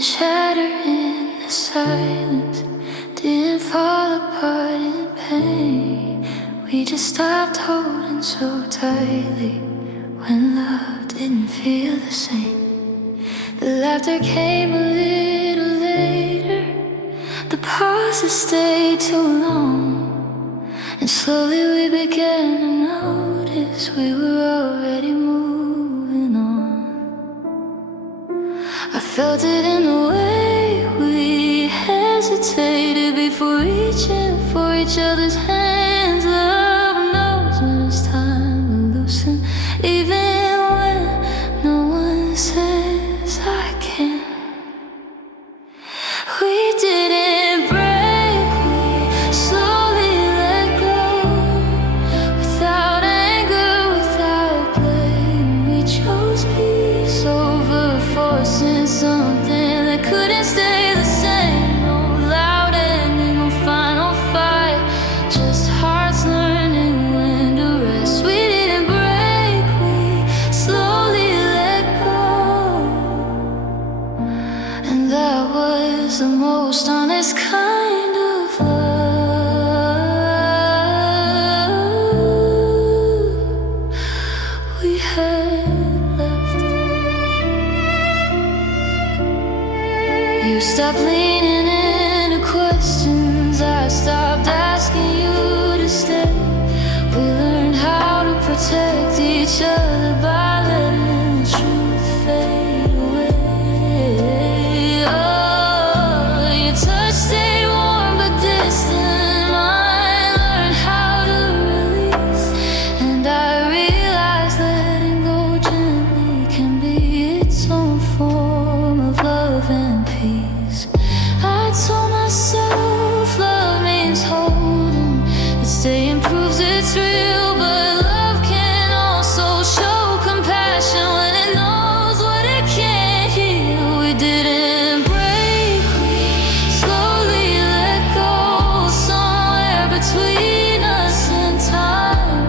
shatter in the silence, didn't fall apart in pain. We just stopped holding so tightly when love didn't feel the same. The laughter came a little later, the pauses stayed too long, and slowly we began to notice we were already moving on. I felt it in the way we hesitated before reaching for each other's hands. Love knows when it's time to loosen, even when no one says I can. We didn't break, we slowly let go, without anger, without blame. We chose peace over forcing something that couldn't stay the same. No loud ending, no final fight, just hearts learning when to rest. We didn't break, we slowly let go, and that was the most honest kind of love we had left. You stopped leaning into questions, I stopped asking you to stay. We learned how to protect each other by letting the truth fade away. Oh, your touch stayed warm but distant. I learned how to release, and I realized letting go gently can be its own form of love and peace. I told myself love means holding, that staying proves it's real, but love can also show compassion when it knows what it can't heal. We didn't break, we slowly let go, somewhere between us and time.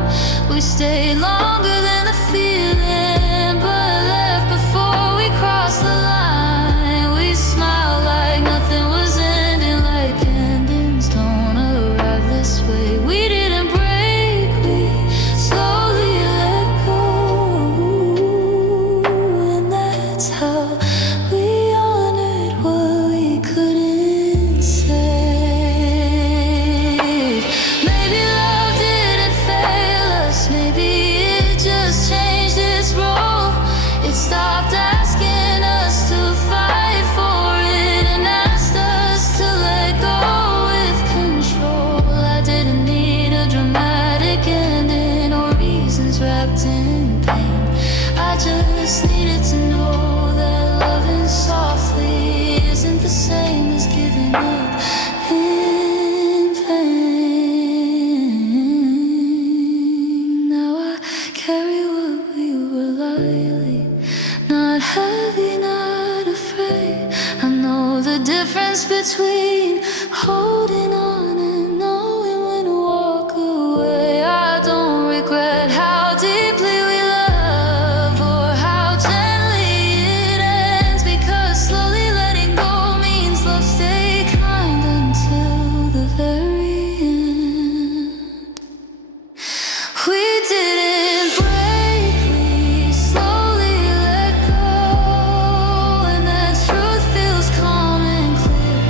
We stayed longer than the feeling, but left before we crossed the line. We smiled like nothing was ending, like endings don't arrive this way. We didn't break, we slowly let go, and that's how we honored what we couldn't save. Maybe love didn't fail us, maybe it just changed its role. It stopped asking us to fight for it and asked us to let go with control. I didn't need a dramatic ending or reasons wrapped in pain. I just needed to know that loving softly isn't the same as giving up in vain. Now I carry what we were lightly, not heavy, not afraid. I know the difference between holding on and knowing when to walk away. I don't regret how deeply we love or how gently it ends, because slowly letting go means love stay kind until the very end. We didn't break, we slowly let go, and that truth feels calm and clear.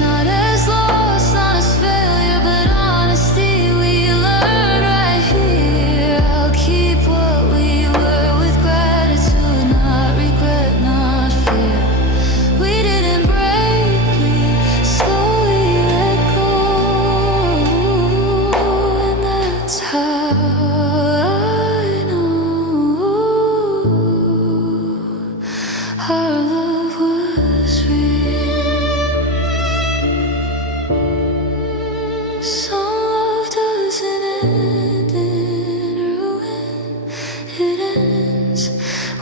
Not as loss, not as failure, but honesty we learned right here. I'll keep what we were with gratitude, not regret, not fear. We didn't break, we slowly let go, and that's how I know our love was real. Some love doesn't end in ruin, it ends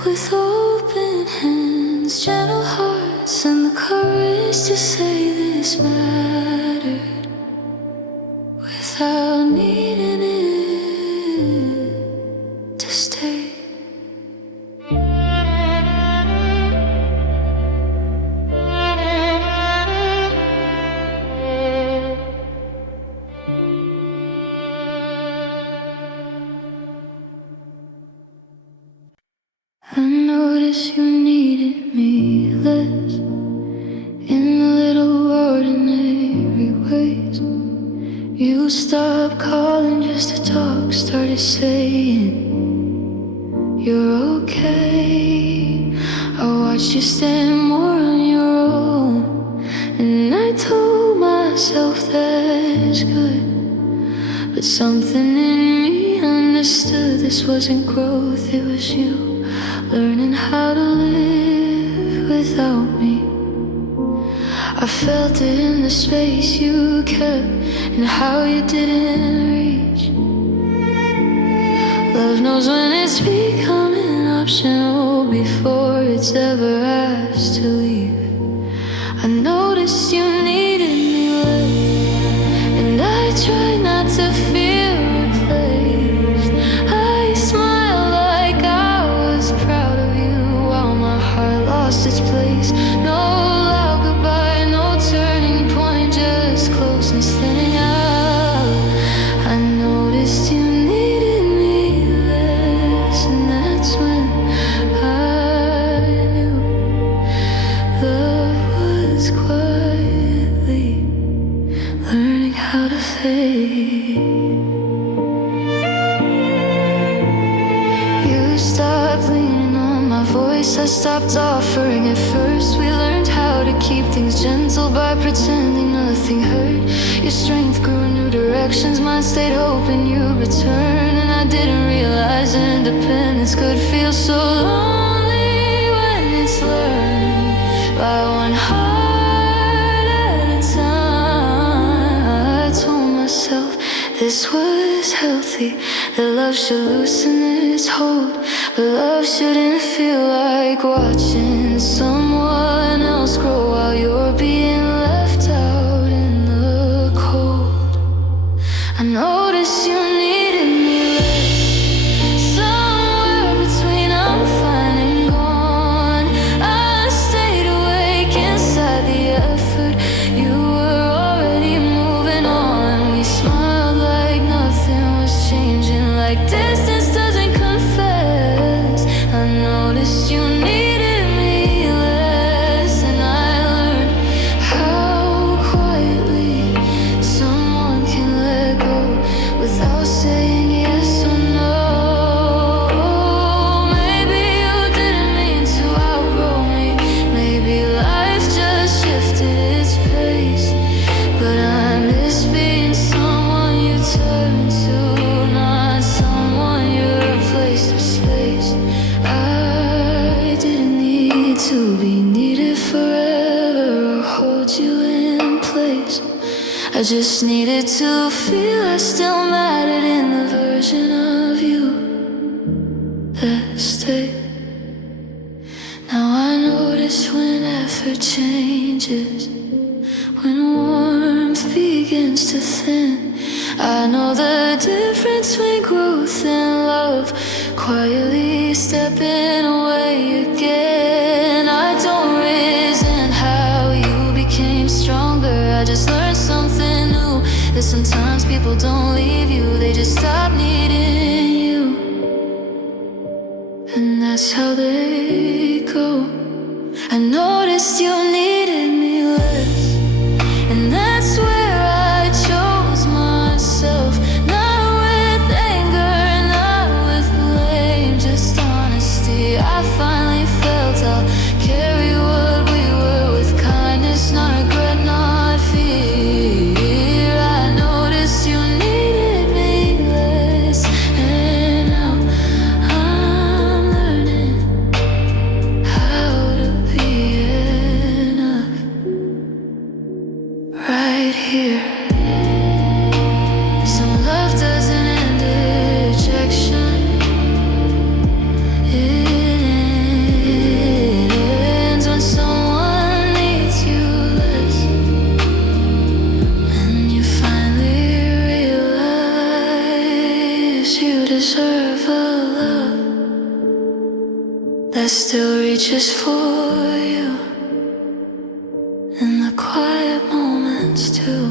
with open hands, gentle hearts, and the courage to say this mattered without needing it to stay. stopped calling just to talk, started saying you're okay. I watched you stand more on your own, and I told myself that's good. But something in me understood this wasn't growth, it was you learning how to live without me. I felt it in the space you kept and how you didn't reach. Love knows when it's becoming optional before it's ever asked to leave. I noticed you needed me less, and I tried not to feel replaced. I smiled like I was proud of you while my heart lost its place. No loud goodbye, no turning point, just closeness thinning out. I noticed you needed me less, and that's when I knew love was quietly learning how to fade. You stopped leaning on my voice, I stopped offering at first. We learned how to keep things gentle by pretending nothing hurt. Your strength grew in new directions, mine stayed hoping you'd return. And I didn't realize independence could feel so lonely when it's learned by one heart at a time. I told myself this was healthy, that love should loosen its hold, but love shouldn't feel like watching someone else grow while you're being left out in the cold. I noticed you needed me less, somewhere between I'm fine and gone. I stayed awake inside the effort, you were already moving on. We smiled like nothing was changing, like distance doesn't confess. I noticed you needed me less, and I learned how quietly someone can let go without saying yes or no. Maybe you didn't mean to outgrow me, maybe life just shifted its pace, but I miss being someone you turn to, not someone you replaced with space. I didn't need to be needed forever or hold you in place. I just needed to feel I still mattered in the version of you that stayed. Now I notice when effort changes, when warmth begins to thin. I know the difference between growth and love, quietly stepping away again. I don't resent how you became stronger, I just learned something new, that sometimes people don't leave you, they just stop needing you. And that's how they go. I noticed you needed me less, and that's where I chose myself. Not with anger, not with blame, just honesty. I finally felt I'll carry what we were with kindness, not regret, not fear. I noticed you needed me less, and now I'm learning how to be enough right here. Some love doesn't end in rejection, it ends when someone needs you less, and you finally realize you deserve a love that still reaches for you in the quiet moments too.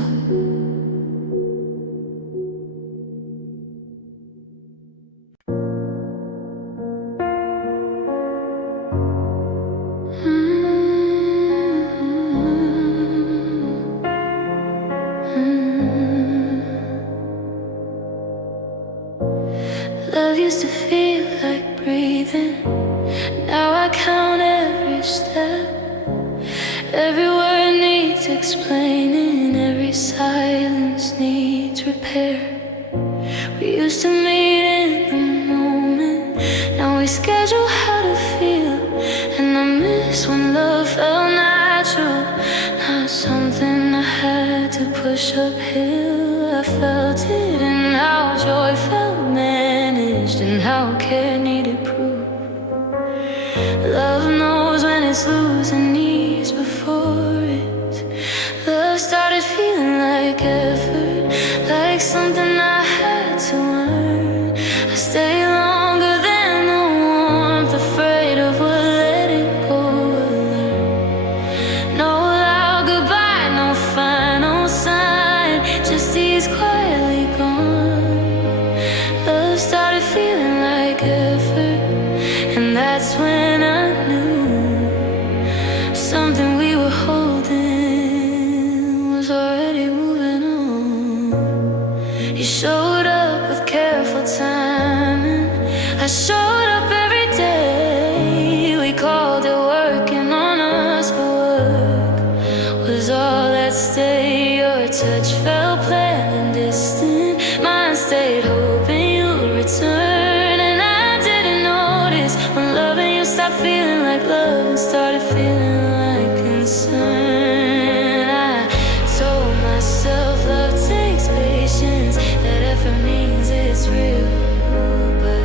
to feel like breathing. Now I count every step. Every word needs explaining. Every silence needs repair. We used to meet in the moment. Now we schedule how to feel. And I miss when love felt natural, not something I had to push uphill. I felt it in how joy felt managed and how care needed proof. Love knows when it's losing knees before it. Love started feeling like effort, like something I had to earn. I stayed longer than the warmth, afraid of what letting go would learn. No loud goodbye, no final sign, just he's quietly gone. Love started feeling like effort, and that's when I knew something we were holding was already moving on. You showed up with careful timing. I showed up every day. We called it working on us, but work was all that stayed. Your touch felt planned and distant. Mine stayed hoping you'd return. And I didn't notice when loving you stopped feeling like love and started feeling like concern. I told myself love takes patience, that effort means it's real. But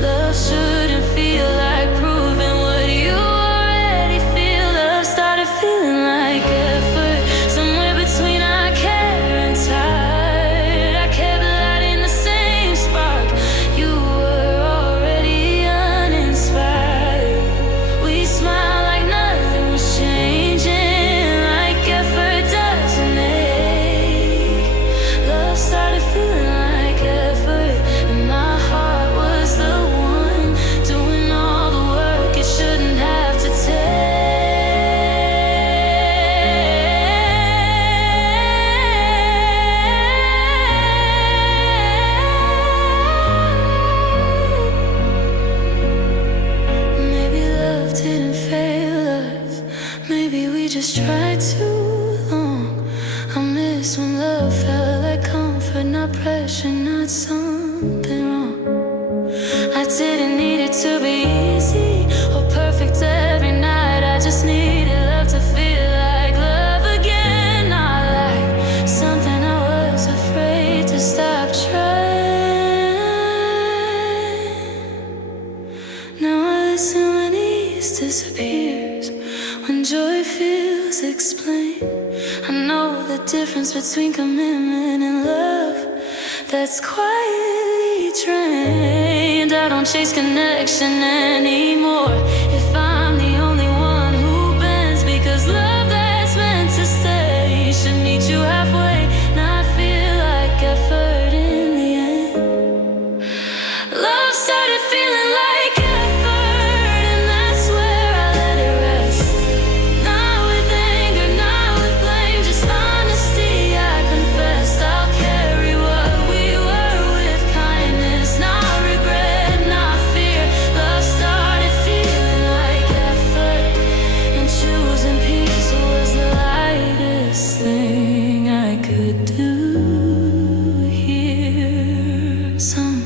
love shouldn't feel like proving what you already feel. Love started feeling like effort, somewhere between I care and tired. I kept lighting the same spark. You were already uninspired. We smiled like nothing was changing, like effort doesn't ache. Love started feeling like effort, and my heart was the one doing all the work it shouldn't have to take. Maybe love didn't fail us. Maybe we just tried too long. I miss when love felt like comfort, not pressure, not something wrong. I didn't need it to be easy or perfect every night. I just needed love to feel like love again, not like something I was afraid to stop trying. Now I listen when ease disappears, when joy feels explained. I know the difference between commitment and love that's quietly trained. I don't chase connection anymore if I'm the only one who bends, because love that's meant to stay should meet you halfway, not feel like effort in the end. Love started feeling like effort, and that's where I let it rest. Not with anger, not with blame, just honesty. I confessed I'll carry what we were with kindness, not regret, not fear. Love started feeling like effort, and choosing peace was the lightest thing I could do here. Some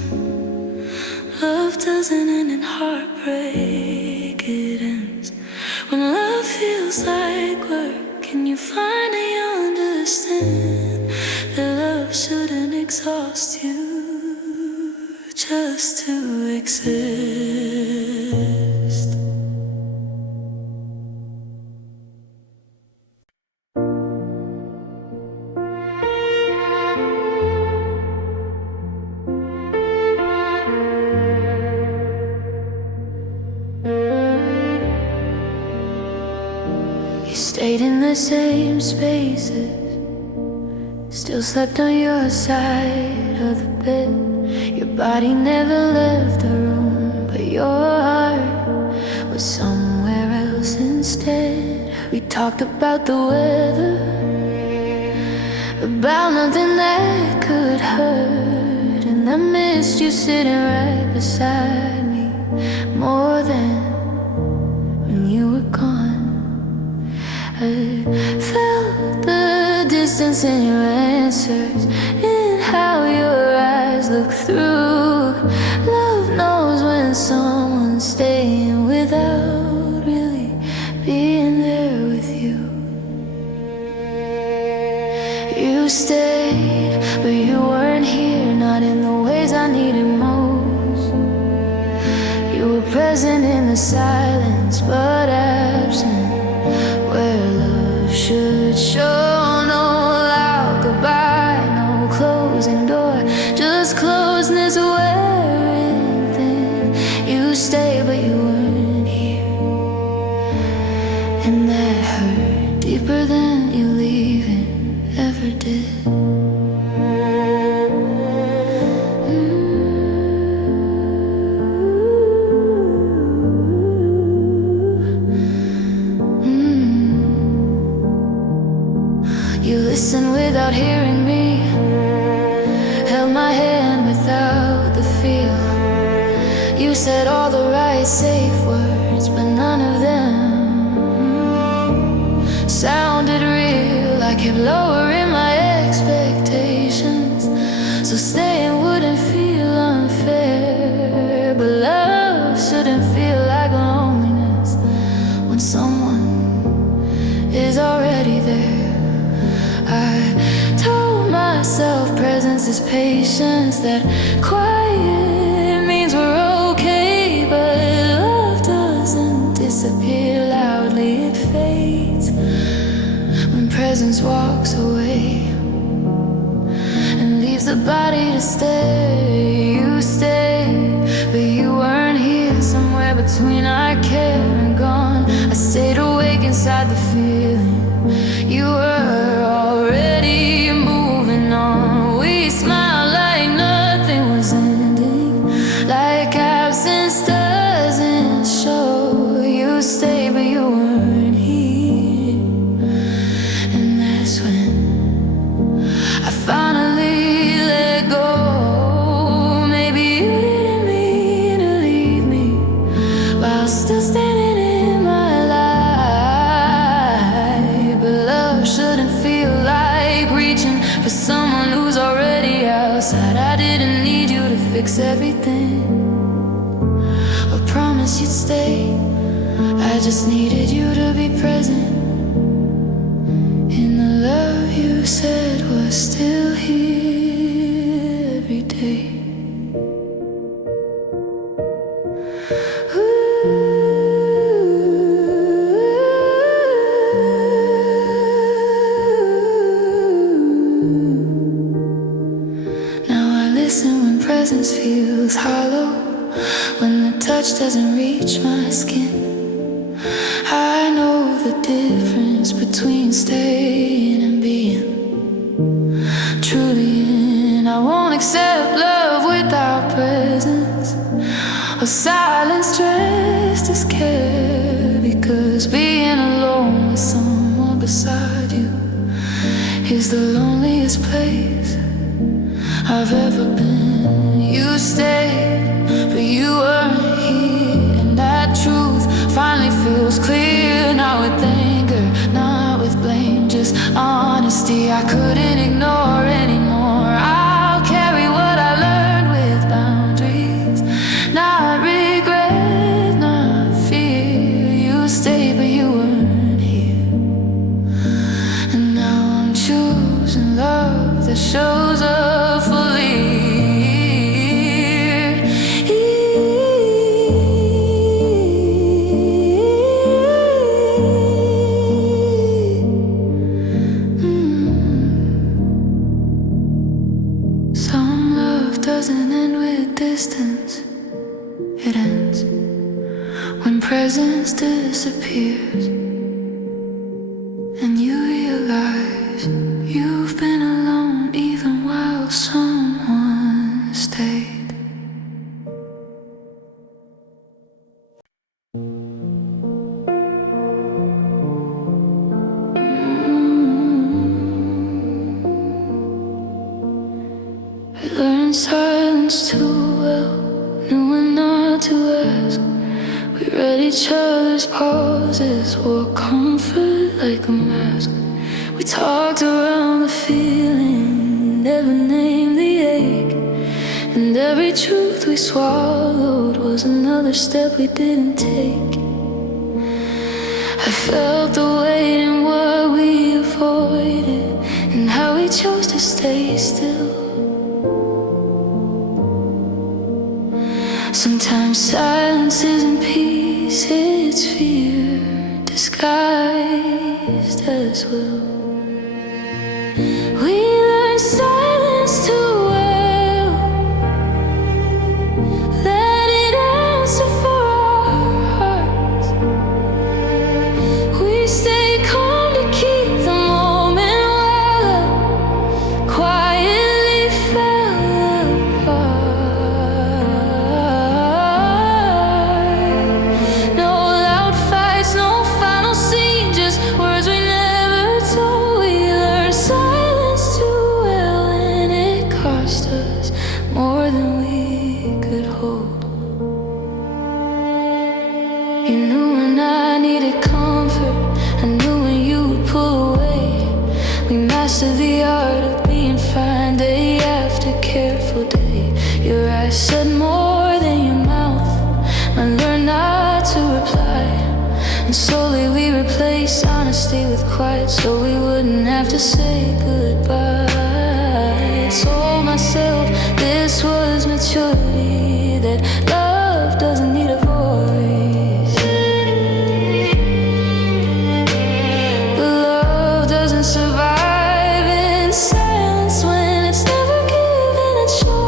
love doesn't end in heartbreak, it ends when love feels like work. And you finally understand that love shouldn't exhaust you just to exist. You stayed in the same spaces, still slept on your side of the bed. Your body never left the room, but your heart was somewhere else instead. We talked about the weather, about nothing that could hurt, and And I missed you sitting right beside me more than when you were gone. I felt the distance in your answers, in how your eyes look through. Love knows when someone's staying without really being there with you. You stayed, but you weren't here, not in the ways I needed most. You were present in the silence, but absent where love should show. No loud goodbye, no closing door, just closeness wearing thin. You stayed, but you weren't here, and that hurt deeper than you leaving ever did. You listened without hearing me, held my hand without the feel. You said all the right safe words, but none of them sounded real. I kept lowering my expectations, so staying wouldn't feel unfair. But love shouldn't feel like loneliness when someone is already there. I told myself presence is patience, that quiet means we're okay. But love doesn't disappear loudly, it fades when presence walks away and leaves the body to stay. You stayed, but you weren't here, somewhere between I care and gone. I stayed awake inside the feeling you were already moving on. We smiled like nothing was ending, like absence doesn't show. You stayed, but you weren't here, and that's when I finally let go. Maybe you didn't mean to leave me while still standing in my life. But love shouldn't feel like reaching for someone who's already outside. I didn't need you to fix everything or promise you'd stay. I just needed you to be present in the love you said was still here every day. Presence feels hollow when the touch doesn't reach my skin. I know the difference between staying and being truly in. I won't accept love without presence, or silence dressed as care, because being alone with someone beside you is the loneliest place I've ever been. You stayed, but you weren't here, and that truth finally feels clear. Not with anger, not with blame, just honesty I couldn't ignore anymore. I'll carry what I learned with boundaries, not regret, not fear. You stayed, but you weren't here, and now I'm choosing love that shows up fully. Doesn't end with distance, it ends when presence disappears and you realize you've been alone even while someone stayed. I learned silence silence too well, knowing not to ask. We read each other's pauses, wore comfort like a mask. We talked around the feeling, never named the ache. And every truth we swallowed was another step we didn't take. I felt the weight in what we avoided, and how we chose to stay still. Sometimes silence isn't peace, it's fear disguised as will. We learned silence too well, let it answer for our hearts. We stay calm to keep the moment well up, quietly fell apart. No loud fights, no final scene, just words we never told. We learned silence too well, and it cost us more than we could hold. You knew when I needed comfort, I knew when you'd pull away. We mastered the art of being fine day after careful day. Your eyes said more than your mouth, I learned not to reply. And slowly we replaced honesty with quiet, so we wouldn't have to say goodbye. I told myself this was maturity, that love doesn't need a voice. But love doesn't survive in silence when it's never given a choice.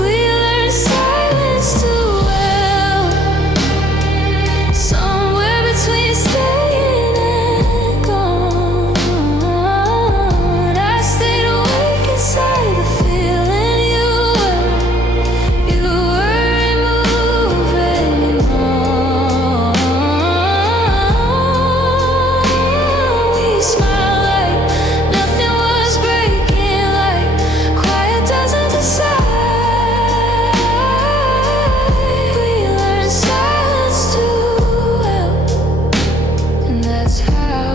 We learned silence too well, somewhere between staying and gone. I stayed awake inside the feeling you weren't moving anymore. We smiled like nothing was breaking, like quiet doesn't decide. We learned silence too well, and that's how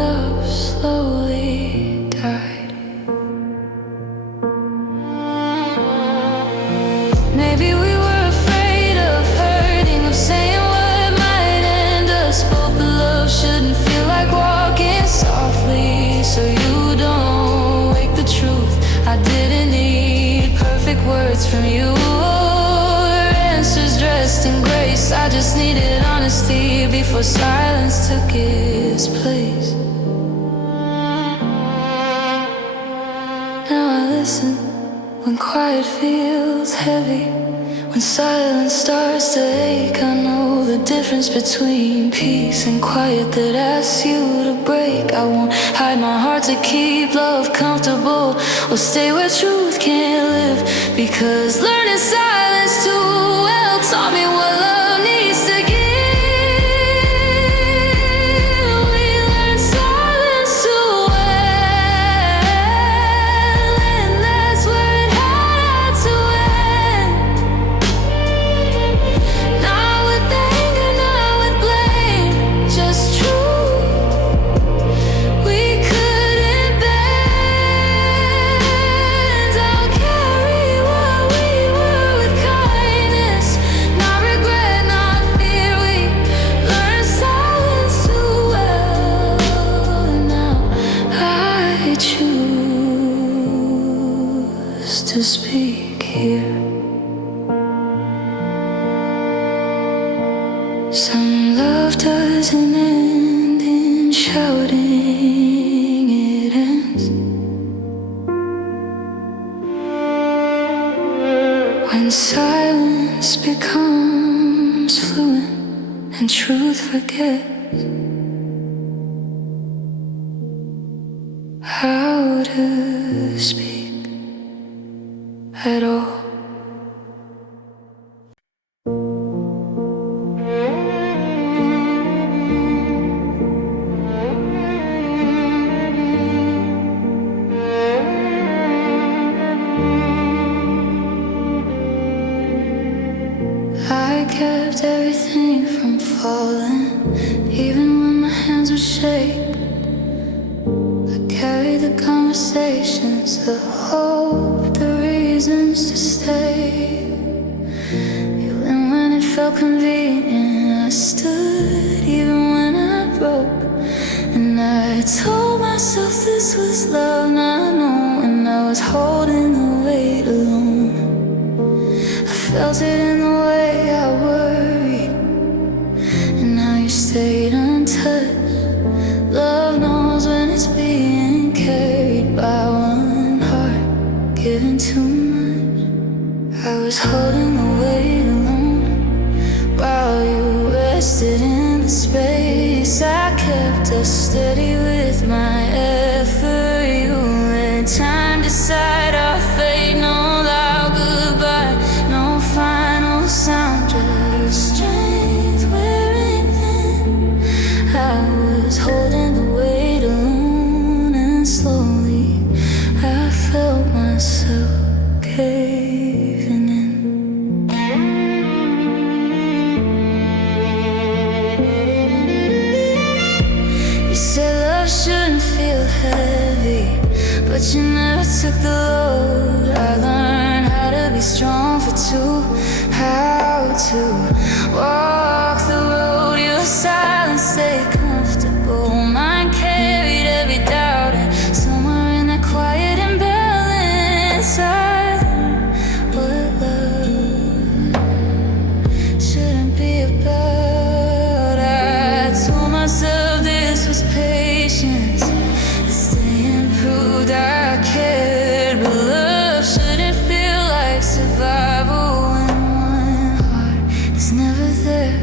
love slowly died. Maybe we were afraid of hurting, of saying what might end us both. But love shouldn't feel like walking softly, so you don't wake the truth. I didn't need perfect words from you or answers dressed in grace. I just needed honesty before silence took its place. Now I listen when quiet feels heavy, when silence starts to ache. I know the difference between peace and quiet that asks you to break. I won't hide my heart to keep love comfortable, or stay where truth can't live, because learning silence too well taught me what love needs to give. We learned silence too well, and that's where it had to end. Not with anger, not with blame, just truth we couldn't bend. I'll carry what we were with kindness, not regret, not fear. We learned silence too well, and now I choose to speak here. Some love doesn't end in shouting, it ends when silence becomes fluent and truth forgets how to speak at all. Carry the conversations, the hope, the reasons to stay. Even when it felt convenient, I stood even when I broke. And I told myself this was love, not knowing I was holding the weight alone. I felt it in the way I worried, and how you stayed untouched. Love knows when it's being carried by one heart, giving too much. I was holding the weight alone, while you rested in the space. I kept us steady with my effort. You let time decide our fate. No loud goodbye, no final sound, just strength wearing thin. I was holding the weight alone, and slowly I felt myself caving in. You said love shouldn't feel heavy, but you never took the load. I learned how to be strong for two, how to walk the road. Your silence stayed comfortable, mine carried every doubt, and somewhere in that quiet imbalance I learned what love shouldn't be about. I told myself this was patience, staying proved I cared, but love shouldn't feel like survival when one heart is never there.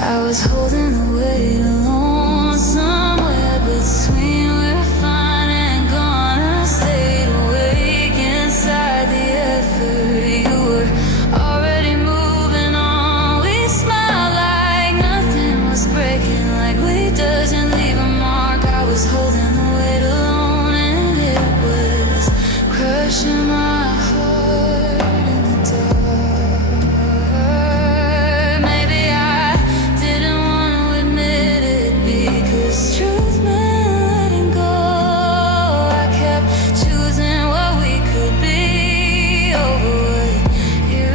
I was holding the weight alone, somewhere between we're fine and gone. I stayed awake inside the effort. You were already moving on. We smiled like nothing was breaking, like weight doesn't leave a mark. I was holding the weight alone, and it was crushing my heart in the dark. Maybe I didn't want to admit it, because truth meant letting go. I kept choosing what we could be over what you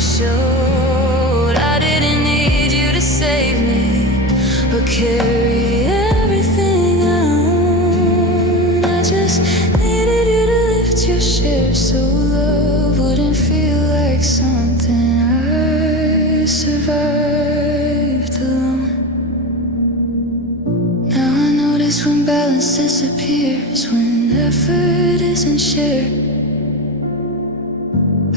showed. I didn't need you to save me or carry everything on. I just needed you to lift your share, so love wouldn't feel like something I survived alone. Now I notice when balance disappears, when effort isn't shared.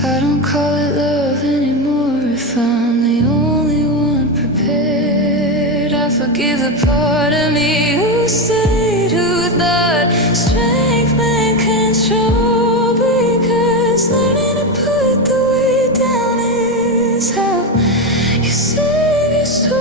I don't call it love anymore if I'm the only one prepared. I forgive the part of me who stayed, who thought strength meant control, because learning to put the weight down is how you save your soul.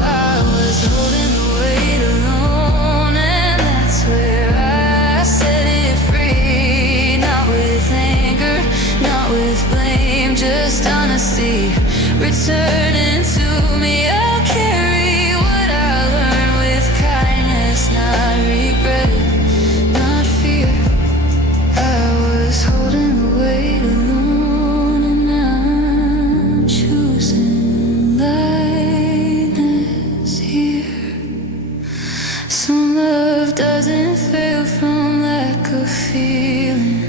I was holding the weight alone, and that's where I set it free. Not with anger, not with blame, just honesty returning to me. I'll carry what I learned with kindness, not regret, not fear. I was holding the weight alone, and I'm choosing lightness here. Some love doesn't fail from lack of feeling.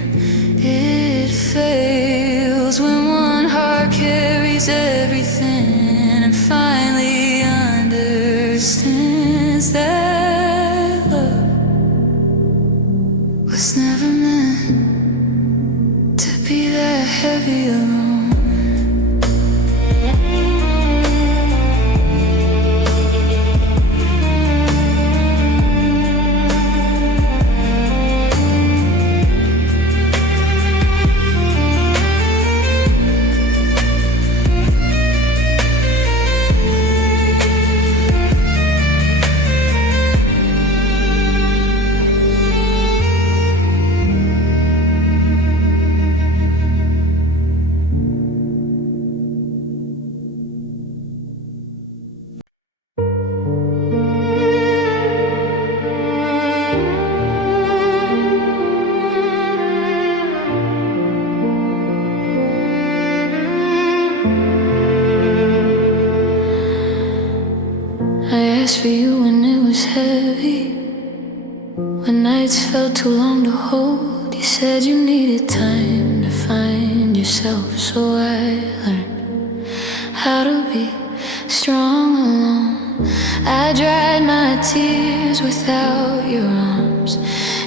It fails when one heart carries everything and finally understands that love was never meant to be that heavy alone. asked for you when it was heavy, when nights felt too long to hold. You said you needed time to find yourself, so I learned how to be strong alone. I dried my tears without your arms,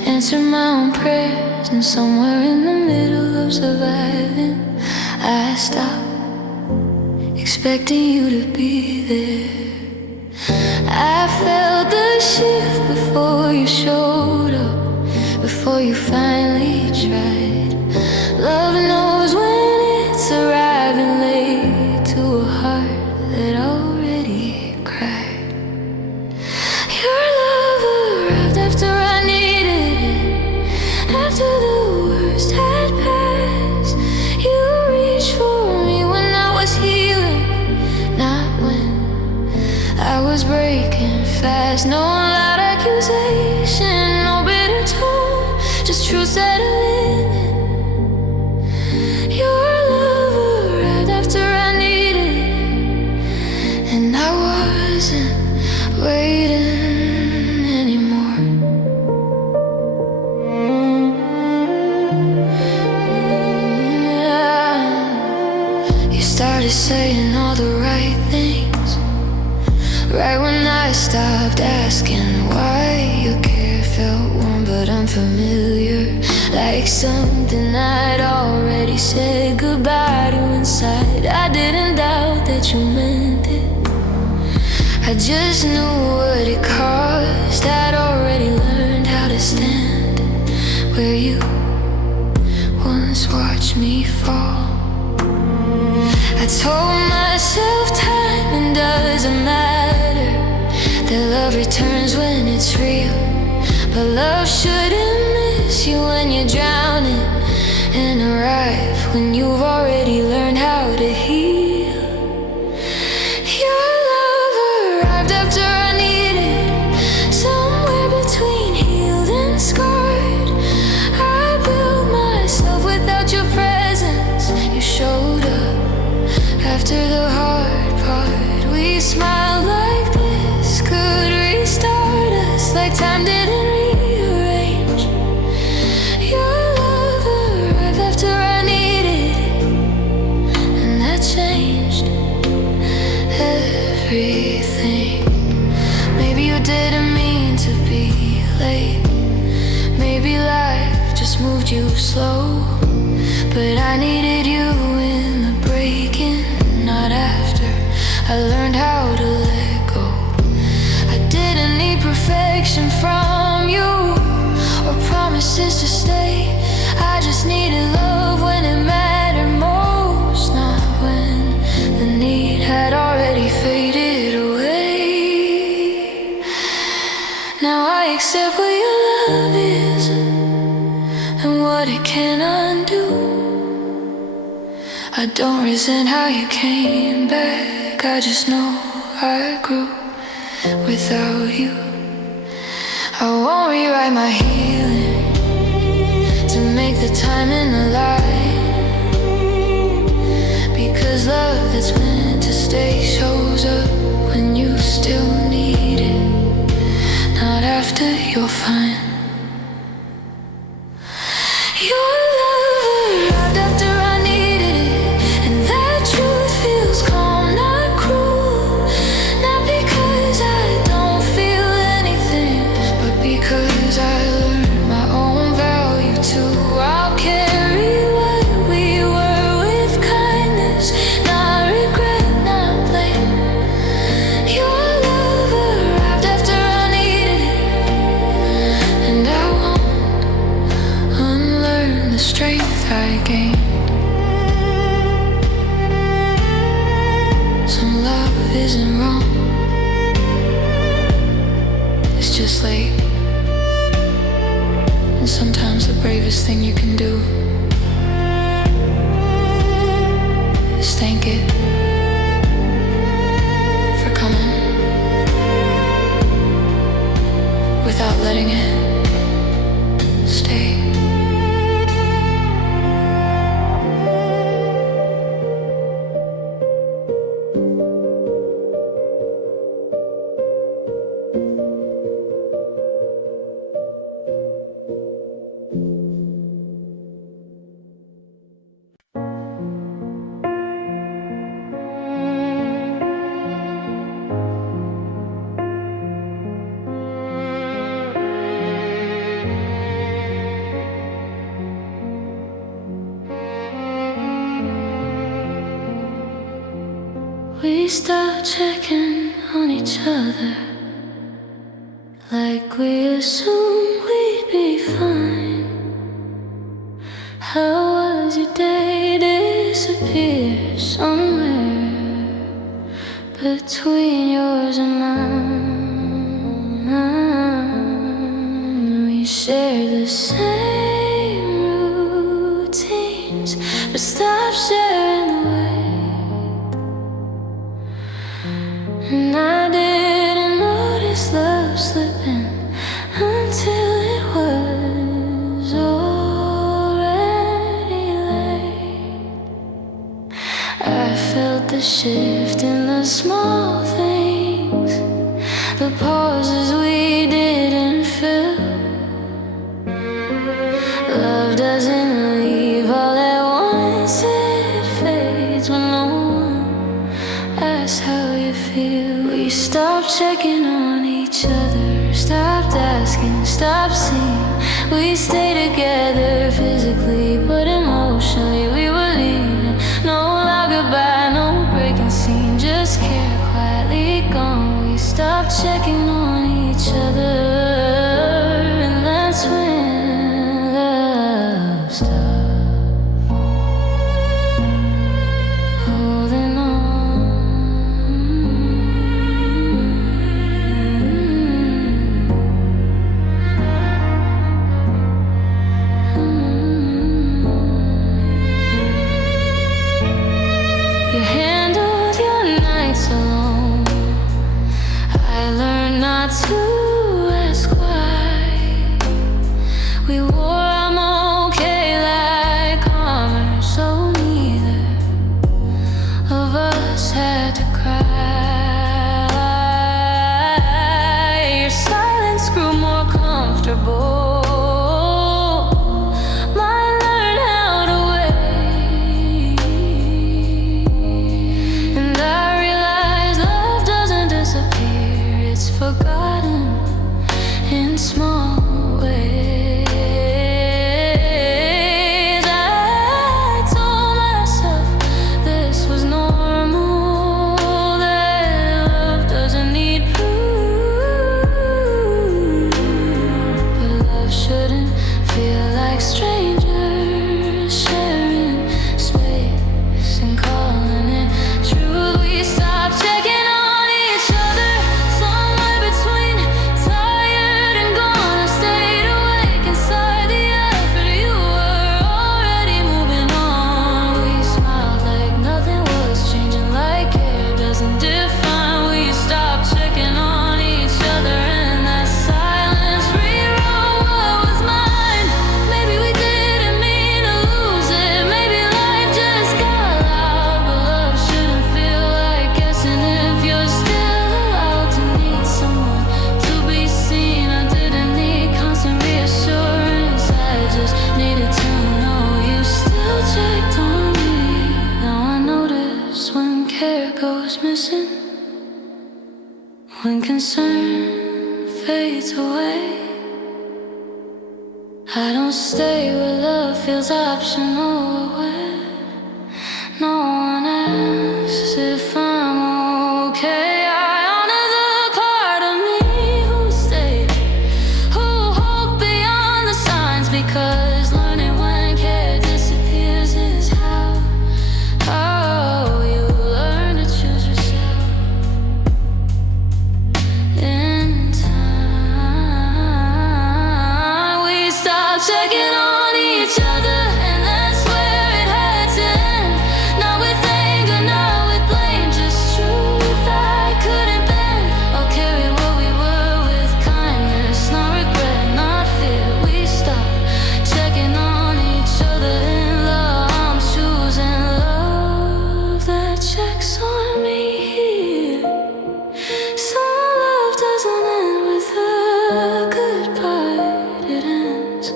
answered my own prayers, and somewhere in the middle of surviving, I stopped expecting you to be there. I felt the shift before you showed up, before you finally tried. Love knows when it's arriving late to a heart that already cried. Your love arrived after I needed it, after the worst had passed. You reached for me when I was healing, not when I was breaking fast. No loud accusation, no bitter tone, just truth settling in. Your love arrived after I needed it, and I wasn't waiting anymore. You started saying all the right things right when I stopped asking why. Your care felt warm but unfamiliar, like something I'd already said goodbye to inside. I didn't doubt that you meant it, I just knew what it cost. I'd already learned how to stand where you once watched me fall. I told myself time doesn't matter, that love returns when it's real, but love shouldn't miss you when you're drowning, and arrive when you've already learned how to heal. Your love arrived after I needed it, somewhere between healed and scarred. I built myself without your presence. You showed up after the hard part. We smiled like this could restart us, like time didn't rearrange. Your love arrived after I needed it, and that changed everything. Maybe you didn't mean to be late, maybe life just moved you slow, but I needed you in the breaking, not after I learned how to let go. I didn't need perfection from you or promises to stay. I just needed love when it mattered most, not when the need had already faded away. Now I accept what your love is and what it can undo. I don't resent how you came back, I just know I grew without you. I won't rewrite my healing to make the timing alive, because love that's meant to stay shows up when you still need it, not after you're fine. Your love arrived after I needed it, and that truth feels calm, not cruel. Not because I don't feel anything, but because I learned my own value too. I'll carry what we were with kindness, not regret, not blame. Your love arrived after I needed it, and I won't unlearn the strength I gained. Some love isn't wrong, it's just late. And sometimes the bravest thing you can do is thank it for coming without letting it stay. stop checking on each other like we assumed we'd be fine. How was your day? Disappear somewhere between yours and mine. We share the same routines, but stop sharing the weight. And I didn't notice love slipping until it was already late. I felt the shift in the small things, the pauses we didn't fill. Love doesn't leave all at once, it fades when no one asks how you feel. We stopped checking on each other, stopped asking, stopped seeing. We stayed together physically, but emotionally we were leaving. No loud goodbye, no breaking scene, just care quietly gone. We stopped checking on each other, and that's when love stopped holding on. You handled your nights alone. I learned not to ask why. We wore "I'm okay" like armor, so neither of us had to cry. Your silence grew more comfortable. Mine learned how to wait. And I realized love doesn't disappear, it's forgotten in small ways. I told myself this was normal, that love doesn't need proof. But love shouldn't feel like strangers sharing space and calling it truth. We stopped checking on each other somewhere between tired and gone. I stayed awake inside the effort. You were already moving on. We smiled like nothing was changing, like air doesn't define. We stopped checking on each other, and that silence rewrote what was mine. Maybe we didn't mean to lose it, maybe life just got loud. But love shouldn't feel like guessing if you're still allowed to need someone to be seen. I didn't need constant reassurance, I just needed to know you still checked on me. Now I notice when care goes missing, when concern fades away. I don't stay where love feels optional, where no one asks if I'm okay. I honor the part of me who stayed, who hoped beyond the signs, because learning when care disappears is how you learn to choose yourself in time. We stopped checking on each other, and that's where it had to end. Not with anger, not with blame, just truth I couldn't bend. I'll carry what we were with kindness, not regret, not fear. We stopped checking on each other in love. I'm choosing love that checks on me here. Some love doesn't end with a goodbye, it ends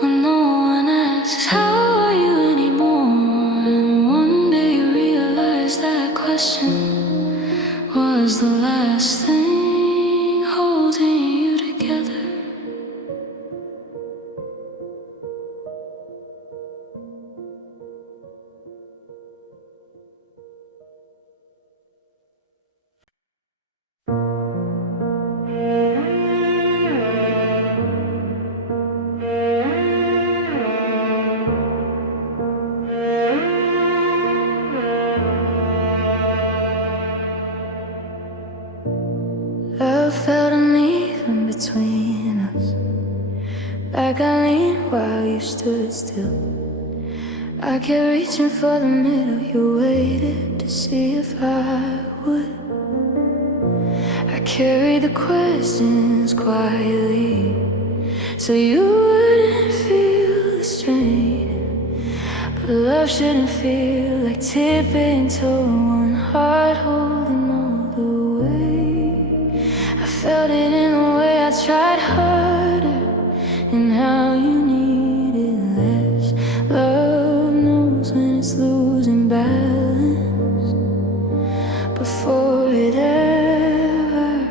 when no one asks how are you anymore. And one day you realize that question was the last thing holding you together. Love felt uneven between us, like I leaned while you stood still. I kept reaching for the middle, you waited to see if I would. I carried the questions quietly, so you wouldn't feel the strain. But love shouldn't feel like tipping toe, one heart holding all the way. I felt it in the way I tried harder, and how you needed less. Love knows when it's losing balance before it ever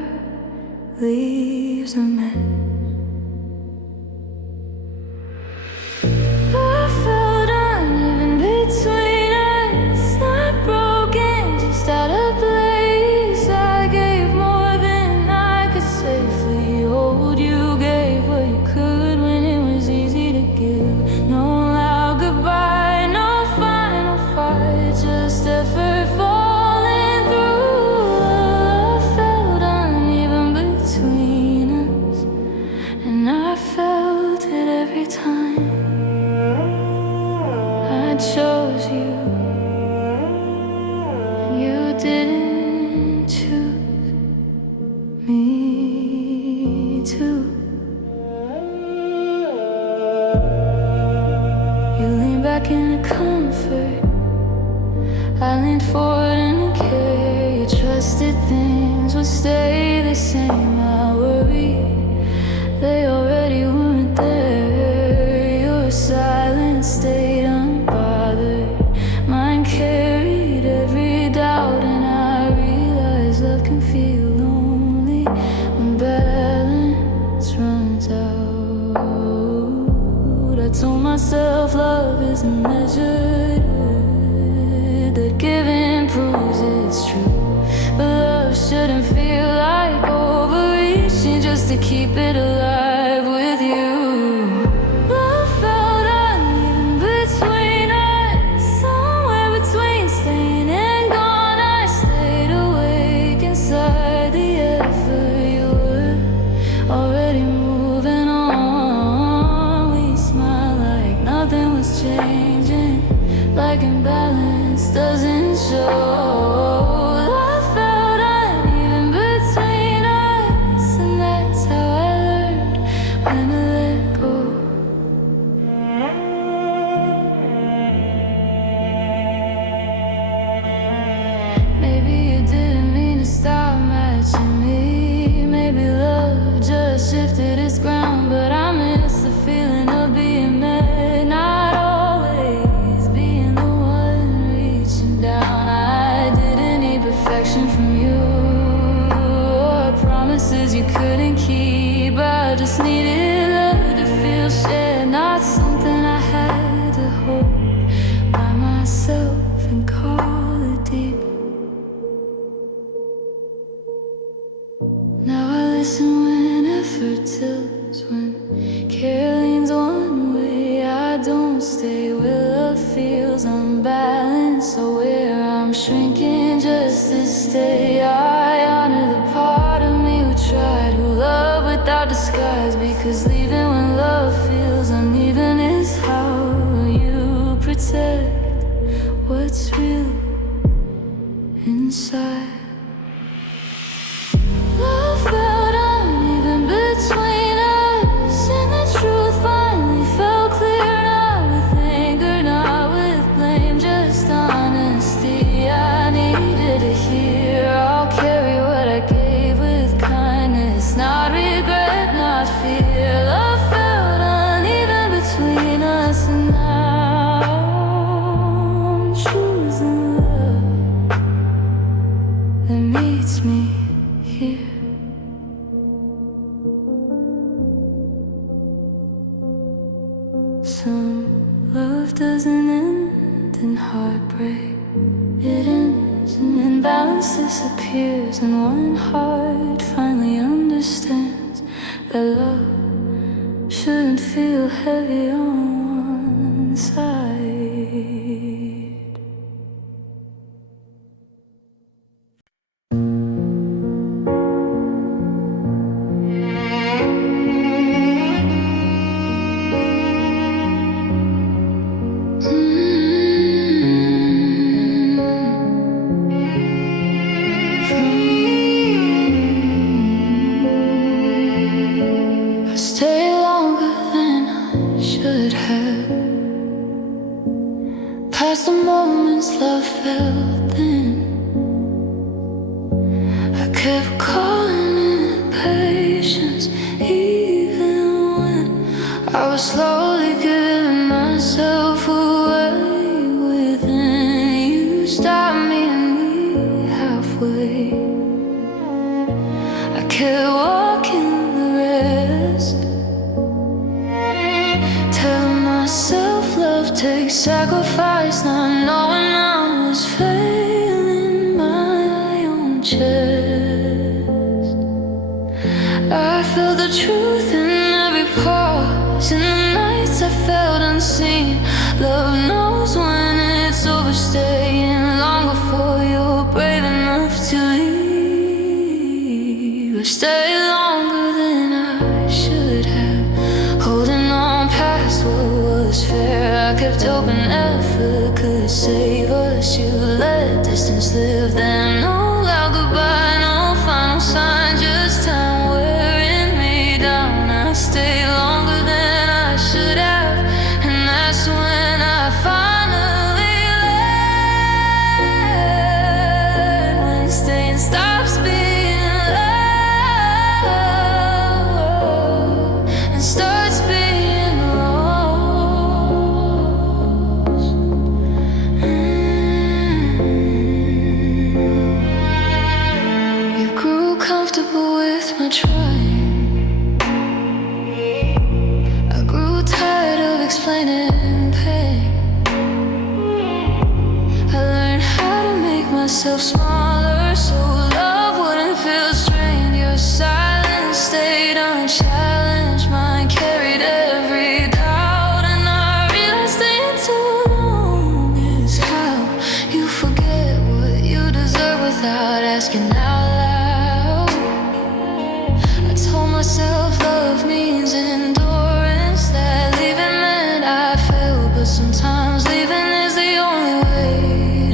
leaves a mess. I felt uneven between us, not broken, just out of place. I gave more than I could safely hold. You gave what you could when it was easy to give. No loud goodbye, no final fight, just effort falling through. I felt uneven between us, and I felt it every time I chose you. You didn't choose me too. You leaned back into comfort, I leaned forward in a care. You trusted things would stay the same. I worried they already weren't there. Your silence stayed unbothered, mine carried every doubt. And I realized love can feel lonely when balance runs out. I told myself love isn't measured, that giving proves it's true. But love shouldn't feel like overreaching just to keep it alive with you. Love felt uneven between us, somewhere between staying and gone. I stayed awake inside the effort. You were already moving on. We smiled like nothing was changing, like imbalance doesn't show. Love felt uneven between us, and that's how I learned when to let go. Maybe you didn't mean to stop matching me. Maybe love just shifted its ground, but I miss the feeling of being met, not always being the one reaching down. I didn't need perfection from you, or promises you couldn't keep. I just needed love to feel shared, not something I had to hold by myself and call it deep. Now I listen when effort tilts, when care leans one way. I don't stay where love feels unbalanced, so where I'm shrinking just to stay. I honor the part of me who tried, who loved without disguise, because leaving when love feels uneven is how you protect what's real inside. Love felt uneven between us, and the truth finally felt clear. Not with anger, not with blame, just honesty. I needed to hear. I'll carry what I gave with kindness, not regret, not fear. Love felt uneven between us, and now I'm choosing love that meets me here. Some love doesn't end in heartbreak, it ends and imbalance disappears, and one heart finally understands that love shouldn't feel heavy on one side. kept walking the rest. Telling myself love takes sacrifice, not knowing I was failing my own chest. I felt the truth in every pause. In the nights I felt unseen. Love knows when it's overstaying. Long before you're brave enough to leave. I stayed longer than I should have, holding on past what was fair. I kept hoping effort could save us. You let distance live, then no loud goodbye, no final sign, just time wearing me down. I stayed longer than I should have, and that's when I finally learned when staying stops being love and starts being lost. You grew comfortable with my trying. I grew tired of explaining pain. I learned how to make myself smaller so love wouldn't feel strained. Your silence stayed unchallenged, mine carried every doubt. And I realized staying too long is how you forget what you deserve without asking out loud. I told myself love means endurance, that leaving meant I failed, but sometimes leaving is the only way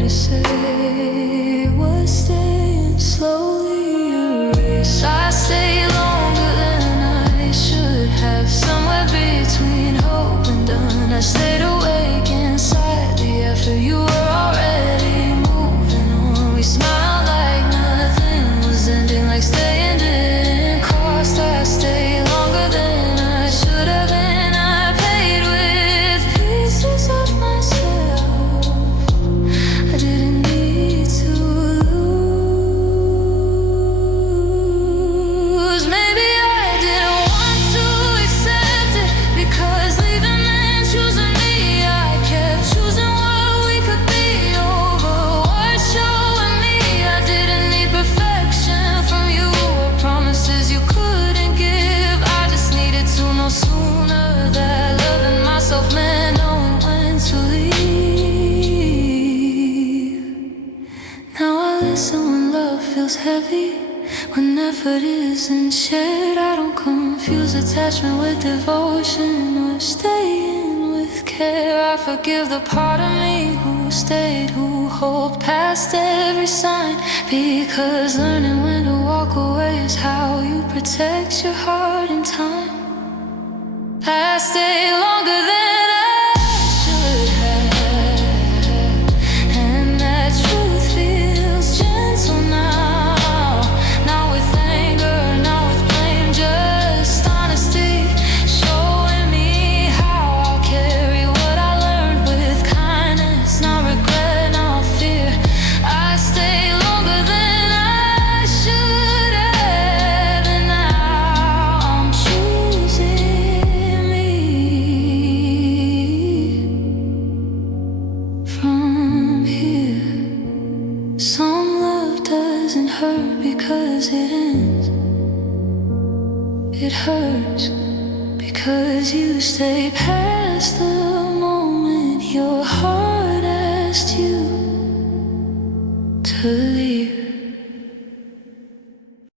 to say what staying slowly erased. I stayed longer than I should have, somewhere between hope and done. I stayed awake inside the after you were already moving on. We smiled like nothing was ending, like staying didn't cost. I stayed longer than I should have, and I paid with pieces of myself I didn't need to lose. Maybe I didn't want to accept it, because leaving meant choosing me. I kept choosing what we could be over what showing me. I didn't need perfection from you or promises you couldn't give. I just needed to know sooner that loving myself meant knowing when to leave. Now I listen when love feels heavy, when effort isn't shared. I don't confuse attachment with devotion or staying with care. I forgive the part of me who stayed, who hoped past every sign, because learning when to walk away is how you protect your heart in time. I stayed longer than I should have, and that truth feels gentle now. Not with anger, not with blame, just honesty, showing me how I'll carry what I learned with kindness, not regret, not fear. I stayed longer than I should have, and now I'm choosing me. From here, some love doesn't hurt because it ends. It hurts because you stay past the moment your heart